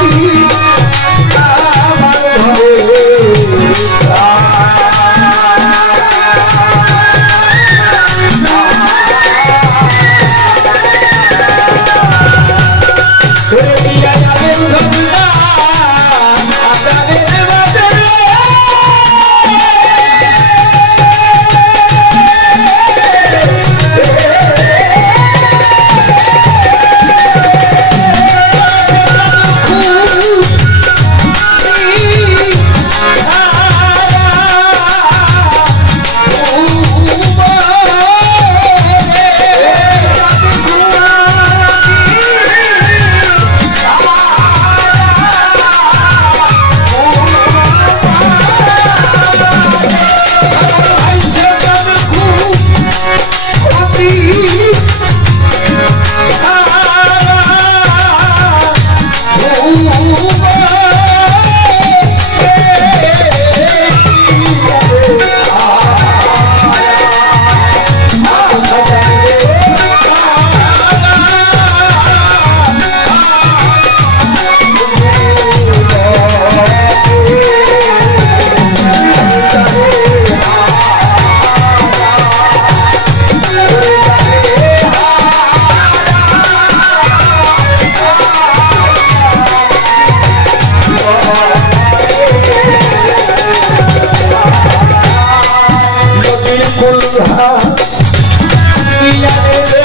Thank you. কুলহা ইয়ারে রে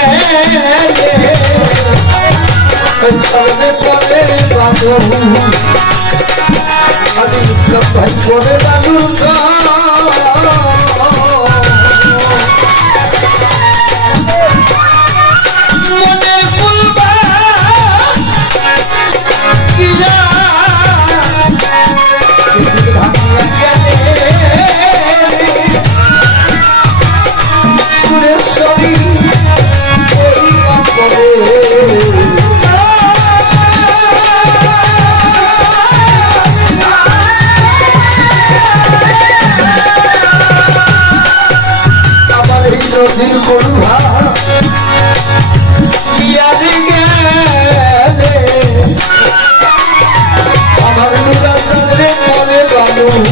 সামনে পড়ে বাবু আমি সব ভাই করে বাবু নদীর কুলহা ইয়ারে গেলে আমার নুরা সামনে পরে বালুর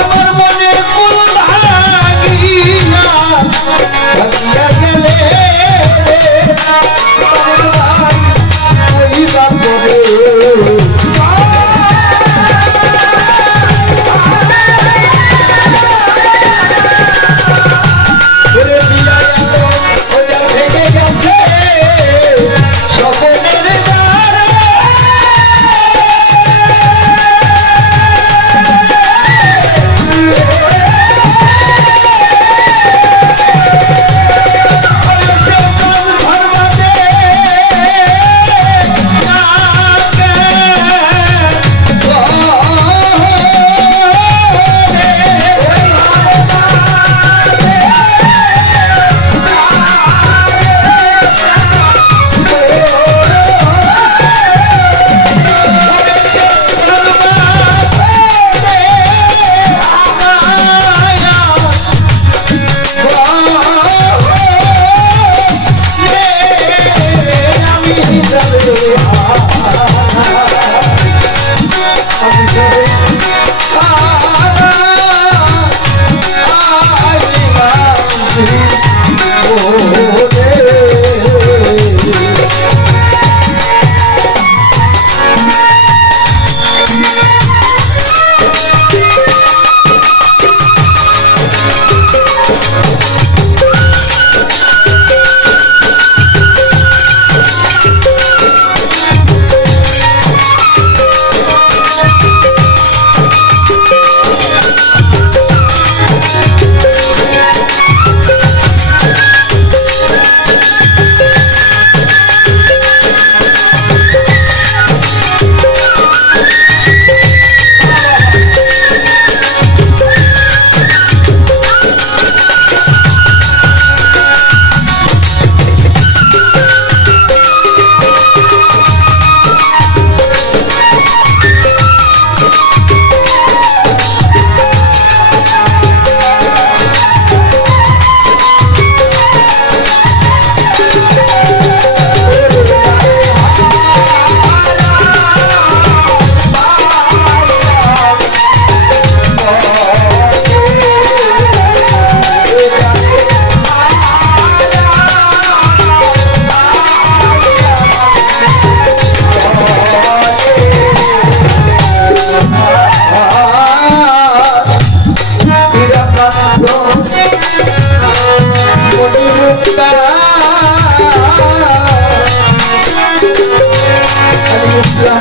আমার মনে কুলহা গিয়া গেলে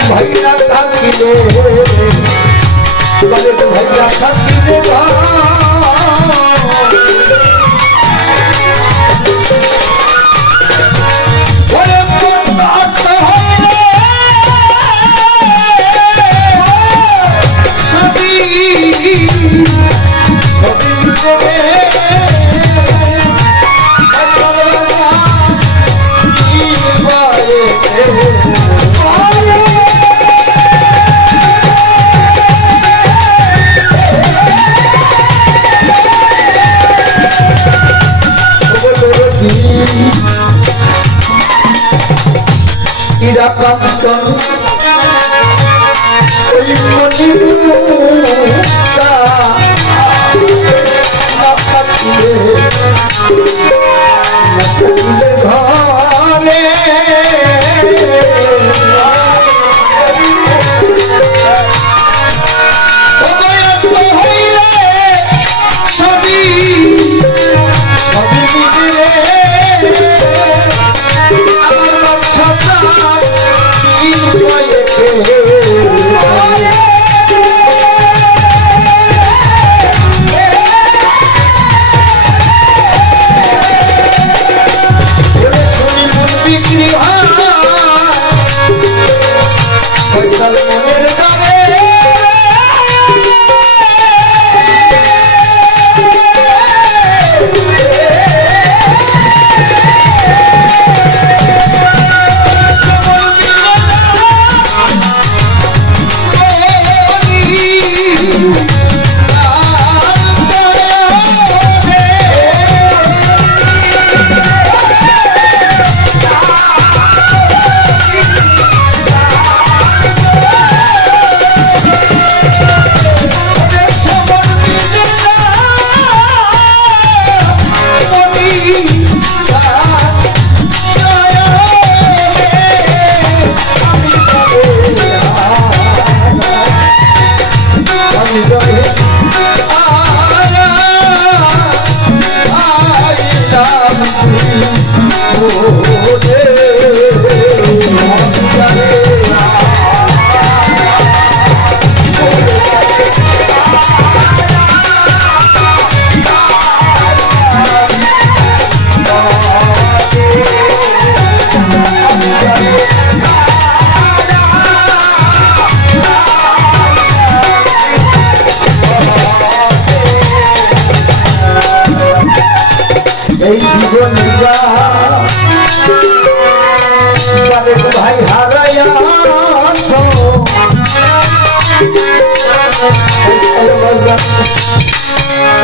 ভাইয়া থাকিলে ভাইয়া থাকিলে কাঞ্চন ওই মনিমুক্তা না থাকিলে ঘরে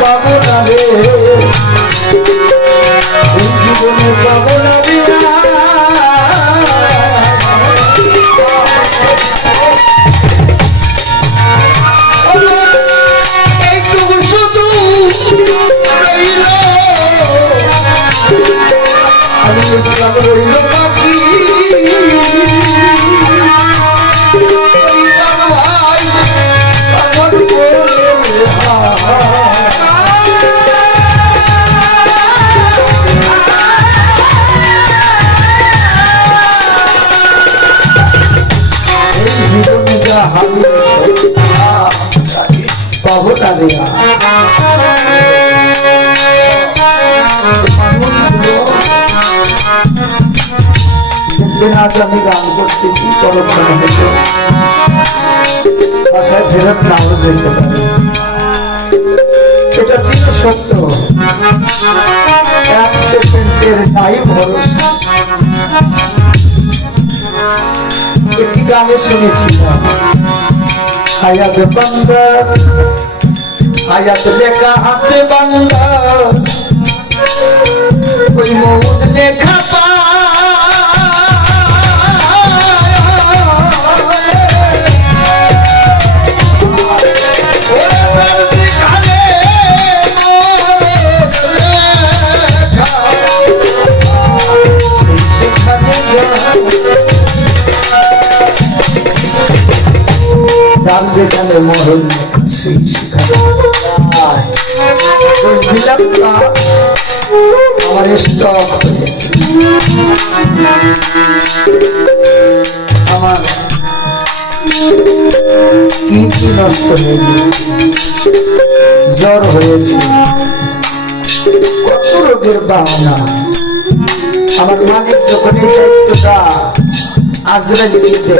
পাবো না রে এই জীবনে পাবো না বিয়া এইটুকু শুধু রইল আমি ইসলাম রইল বাকি পাবো না রে আজ আমি গান করতেছি পরক্ষণে হয়তো বাসায় ফেরত নাও যেতে পারে এটা ছিল সত্য এক সেকেন্ডের নাই ভরসা একটি গানে শুনেছিলাম হায়াত বান্দা হায়াত লেখা হাতে বান্দা ওই মৌত লেখা পা যার যেখানে মহল সেই সেখানে আমার স্টক হয়েছে আমার কিডনি নষ্ট হয়ে গেছে জ্বর হয়েছে কত রোগের বাহানা আমার মালিক যখন এই দায়িত্বটা আজরাইল দিতে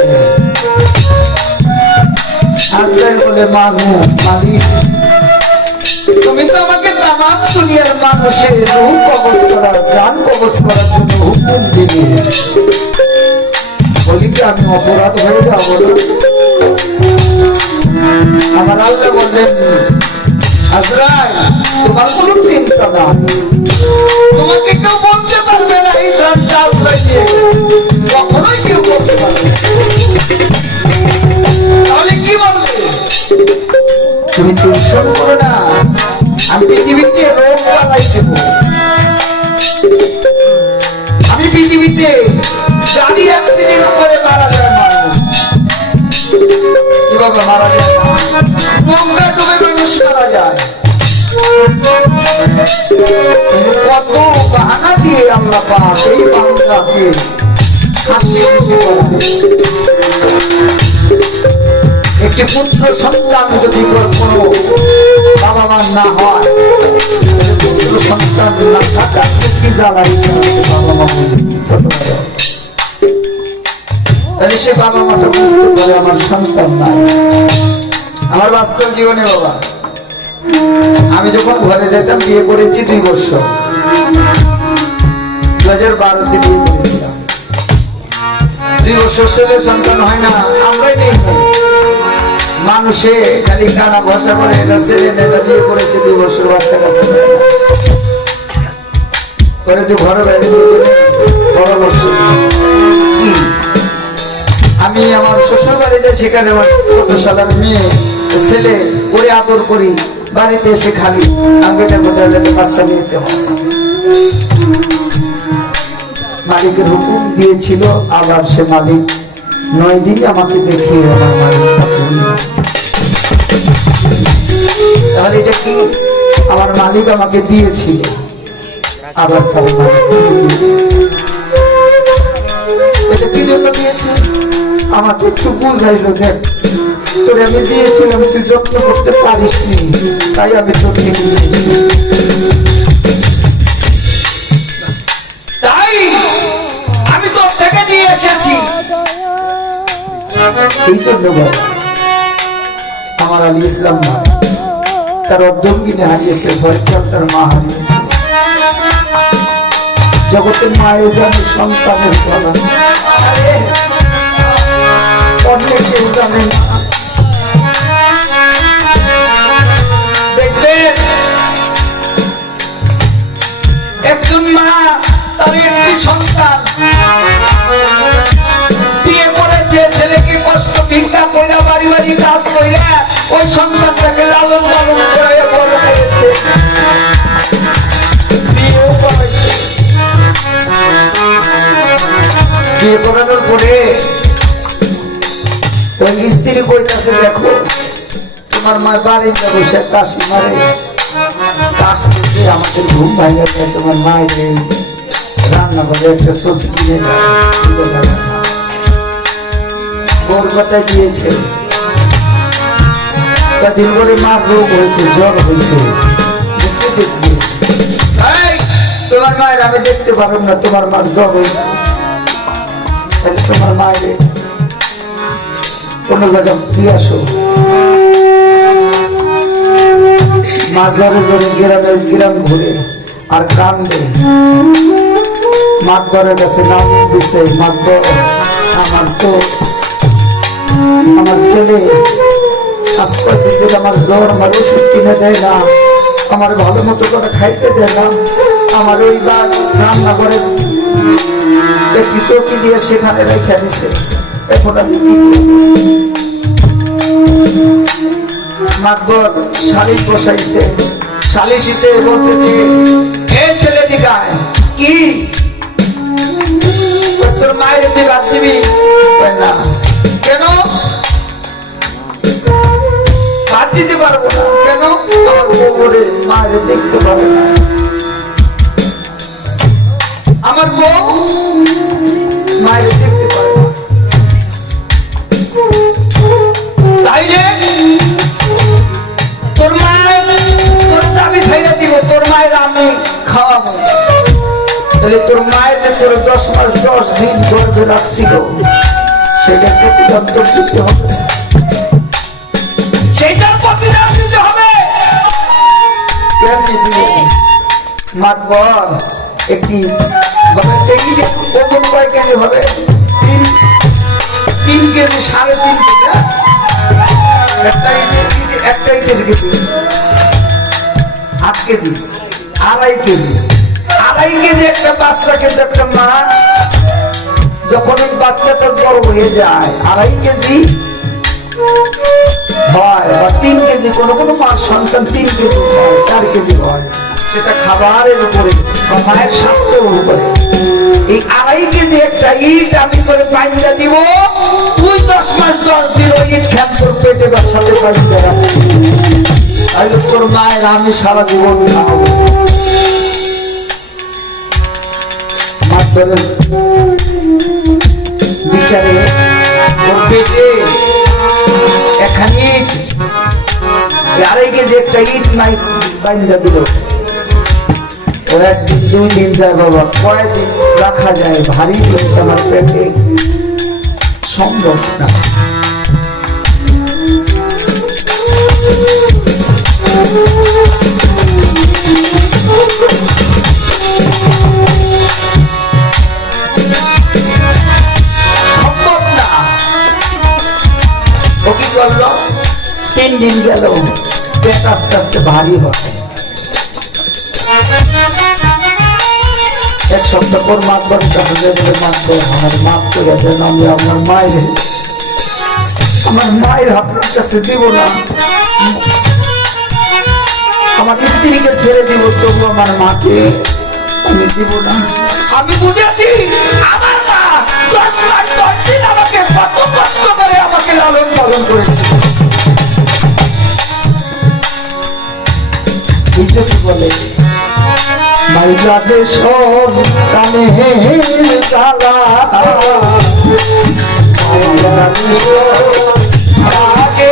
আজরাইল বলে মাগো মালিক তুমি তো আমাকে তামাম দুনিয়ার মানুষের রূহ কবজ করার প্রাণ কবজ করার জন্য হুকুম দিলে বলি কি আমি অপরাধ হয়ে যাবো না আমার আল্লাহ বললেন আজরাইল তোমার কোনো চিন্তা না তোমাকে কেউ বলতে পারবে না এই জানটা আজরাইল কখনোই কেউ বলতে পারবে তাহলে কি বলবে তুমি টেনশন করো না আমি পৃথিবীতে রোগ বালাই দেব আমি পৃথিবীতে গাড়ি অ্যাক্সিডেন্ট করে মারা যায় মানুষ কিভাবে মারা যায় গঙ্গা ডুবে মানুষ মারা যায় কত বাহানা দিয়ে আল্লাহ পাক এই বান্দাকে হাসি খুশি করবে একটি পুত্র সন্তান যদি কোনো বাবা মার না হয় পুত্র সন্তান না থাকার কি জ্বালাই বাবা মা বুঝে তাহলে সে বাবা মাটা বুঝতে পারে আমার সন্তান নাই আমার বাস্তব জীবনে বাবা আমি যখন ঘরে যেতাম বিয়ে করেছি 2 বছর 2012-তে বিয়ে করেছিলাম 2 বছর ছেলে সন্তান হয় না আমরাই নেই মানুষে খালি কানা ভরসা করে এটা ছেলে নেতা বিয়ে করেছে 2 বছর বাচ্চা কাছে করে তুই ঘরে বাইরে বড় বছর আমি আমার শ্বশুর বাড়িতে সেখানে আমার 14 সালের মেয়ে ছেলে করে আদর করি বাড়িতে এসে খালি আঙ্গিটা কোথায় যেতে বাচ্চা নিতে হয় মালিকের হুকুম দিয়েছিল আবার সে মালিক 9 দিন আমাকে দেখিয়ে আমার মালিক তাহলে এটা কি আমার মালিক আমাকে দিয়েছিল আবার তার মালিক এটা কি জন্য দিয়েছে আমাকে একটু বুঝাইলো দেখ তোরে আমি দিয়েছিলাম তুই যত্ন করতে পারিস নি তাই আমি তোকে তাই আমি তোর থেকে নিয়ে এসেছি এই জন্য আমার আলী ইসলাম না তার অর্ধঙ্গিনী হারিয়েছে ফয়সাল তার মা হারিয়েছে জগতের মায়ের জানে সন্তানের বলা অন্য কেউ জানে না মা তার একটি সন্তান বিয়ে করেছে, ছেলেকে কষ্ট ভিক্ষা কইরা বাড়ি বাড়ি কাজ কইরা ওই সন্তানটাকে লালন পালন করে বড় করেছে, বিয়েও করেছে। বিয়ে করানোর পরে ওই স্ত্রী কইতাছে, দেখো তোমার মা বাড়িতে বসে কাশি মারে, কাশতে আমাদের ঘুম ভাঙে যায়, তোমার মায়ের রান্না করে একটা চোখে কিনে ওর কথা দিয়েছে। কদিন করে মার রোগ হয়েছে, জ্বর হয়েছে, তোমার মায়ের আমি দেখতে পারব না, তোমার মার জ্বর হয়েছে, তাহলে তোমার মায়ের কোন জায়গা দিয়ে আসো। মা জ্বরে জ্বরে গ্রামের গ্রাম ঘুরে আর কান্দে, মাতবরের কাছে নাম দিছে, মাতবর আমার তো আমার ছেলে আজকে আমার জ্বর, আমার ওষুধ কিনে দেয় না, আমার ভালো মতো করে খাইতে দেয় না, আমার ওই রান্না করে একটি চৌকি দিয়ে সেখানে রেখে দিছে, এখন আমি মাতবর শালিশ বসাইছে, শালিশিতে বলতেছে, এ ছেলে দিকায় কি তোর মায়ের তুই বাদ দিবি না? কেন বাদ দিতে পারবো না? কেন? আমার বউ মায়ের দেখতে পারে না, আমার বউ মায়ের দেখতে পারে না, তাইলে তোর মায়ের তোর দাবি ছাইড়া দিব, তোর মায়ের আমি খাওয়াবো। তাহলে তোর মায়ের যে তোর 10 মাস 10 দিন গর্ভে রাখছিল, সেটা প্রতিদান তোর দিতে হবে, সেটার প্রতিদান দিতে হবে। কেমনি দিবে? মাতবর একটি ওজন কয় কেজি হবে? 3 কেজি, 3.5 কেজি, একটা ইটের কেজি 8 কেজি, 2.5 কেজি, 2.5 কেজি একটা বাচ্চা, কিন্তু একটা মা যখন ওই বাচ্চাটা বড় হয়ে যায় 2.5 কেজি হয়, বা 3 কেজি, কোনো কোনো মার সন্তান 3 কেজি হয়, 4 কেজি হয়, সেটা খাবারের উপরে বা মায়ের স্বাস্থ্যের উপরে। এই 2.5 কেজি একটা ইট আমি করে বাইন্দা দিব, তুই 10 মাস 10 দিন ওই ইট খেত তোর পেটে বা সাথে বাইন্দা রাখবি, তাহলে তোর মায়ের আমি সারা জীবন খাওয়াবো। মাতবরের বিচারে ওর পেটে একখানি ইট, 2.5 কেজি একটা ইট নাই বাইন্দা দিল। ও একদিন 2 দিন যায়, বাবা কয়েকদিন রাখা যায়, ভারী জিনিস আমার পেটে সম্ভব না। সম্ভব না। ও কি করলো? 3 দিন গেল, পেট আস্তে আস্তে ভারী হয়। 1 সপ্তাহ পর মাতবরের কাছে বলে, মাতবর আমার মাপ করে দেন, আমি আমার মায়ের আপনার কাছে দিব না, আমার স্ত্রীকে ছেড়ে দিব, তবু আমার মাকে আমি দিব না। আমি বুঝেছি আমার মা 10 মাস 10 দিন আমাকে কত কষ্ট করে আমাকে লালন পালন করেছে। বলে বাংলাদেশ কানে সালা আগে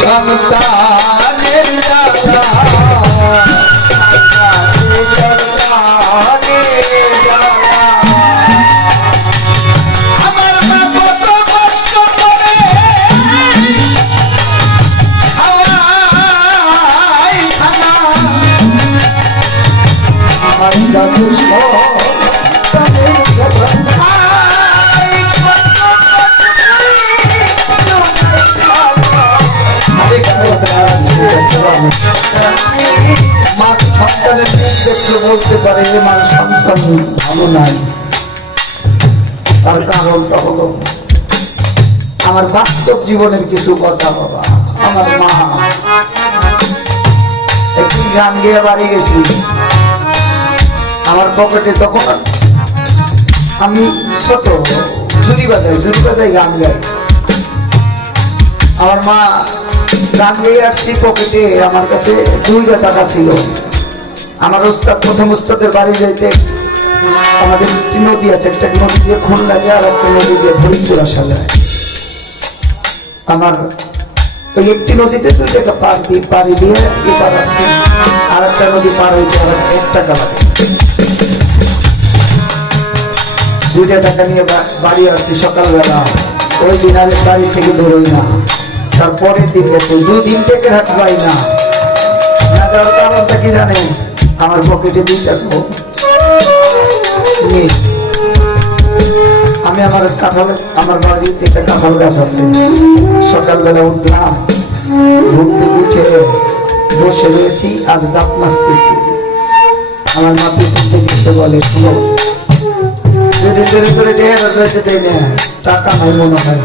সন্তানের নাই। তার কারণটা হলো আমার বাস্তব জীবনের কিছু কথা বাবা। আমার মা একদিন গান গেয়ে বাড়ি গেছি, আমার পকেটে তখন আমি ছোট, ঝুড়ি বাজাই গান গাই। আমার মা গান গেয়ে আসছি, পকেটে আমার কাছে 2 টাকা ছিল। আমার ওস্তাদ, প্রথম ওস্তাদের বাড়ি যাইতে আমাদের একটি নদী আছে, একটা নদী দিয়ে খুলনা যায় আর একটা নদী দিয়ে ফরিদপুর আসা যায়। আমার ওই একটি নদীতে 2 টাকা পাড়ি দিয়ে এবার আসছি, আর একটা নদী পার হইতে আমার 1 টাকা লাগে। 2 টাকা নিয়ে বাড়ি আসছি সকালবেলা। ওই দিন আর বাড়ি থেকে বেরোই না, তারপরের দিন গেছে 2 দিন থেকে হাট যাই না। না যাওয়ার কারণটা কি জানেন? আমার পকেটে 2 টাকা নেই। আমি আমার বাড়িতে একটা কাঁঠাল গাছ আছে। সকালবেলা উঠলাম, ঘুম থেকে উঠে বসে রয়েছি, আজ দাঁত মাজতেছি। আমার মা পিছন থেকে সে বলে, শুনো, যদি ধরে ধরে যাইতে দেয় না, টাকা নাই মনে হয়।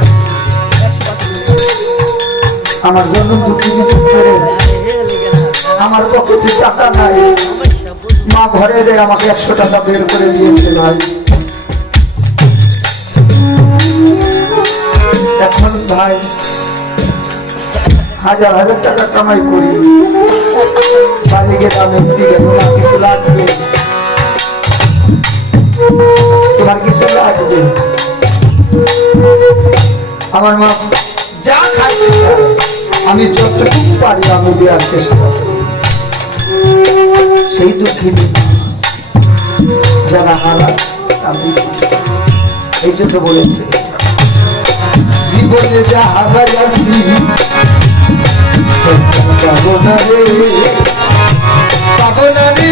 আমার জন্য দুঃখী আমার পকেটে টাকা নাই। মা ঘরে যায় আমাকে 100 টাকা বের করে দিয়েছে ভাই। এখন ভাই 1000 টাকা কামাই করি, বাড়ি গেলাম, তোমার কিছু লাগবে, তোমার কিছু লাগবে। আমার মা যা খাইতে চায় আমি যতটুকু পারি আমি দেওয়ার চেষ্টা করি। সেই দুঃখিনী যারা হারা, আমি এই জন্য বলেছে, জীবনে যা হারাই আছি পাবো না রে, পাবো না রে।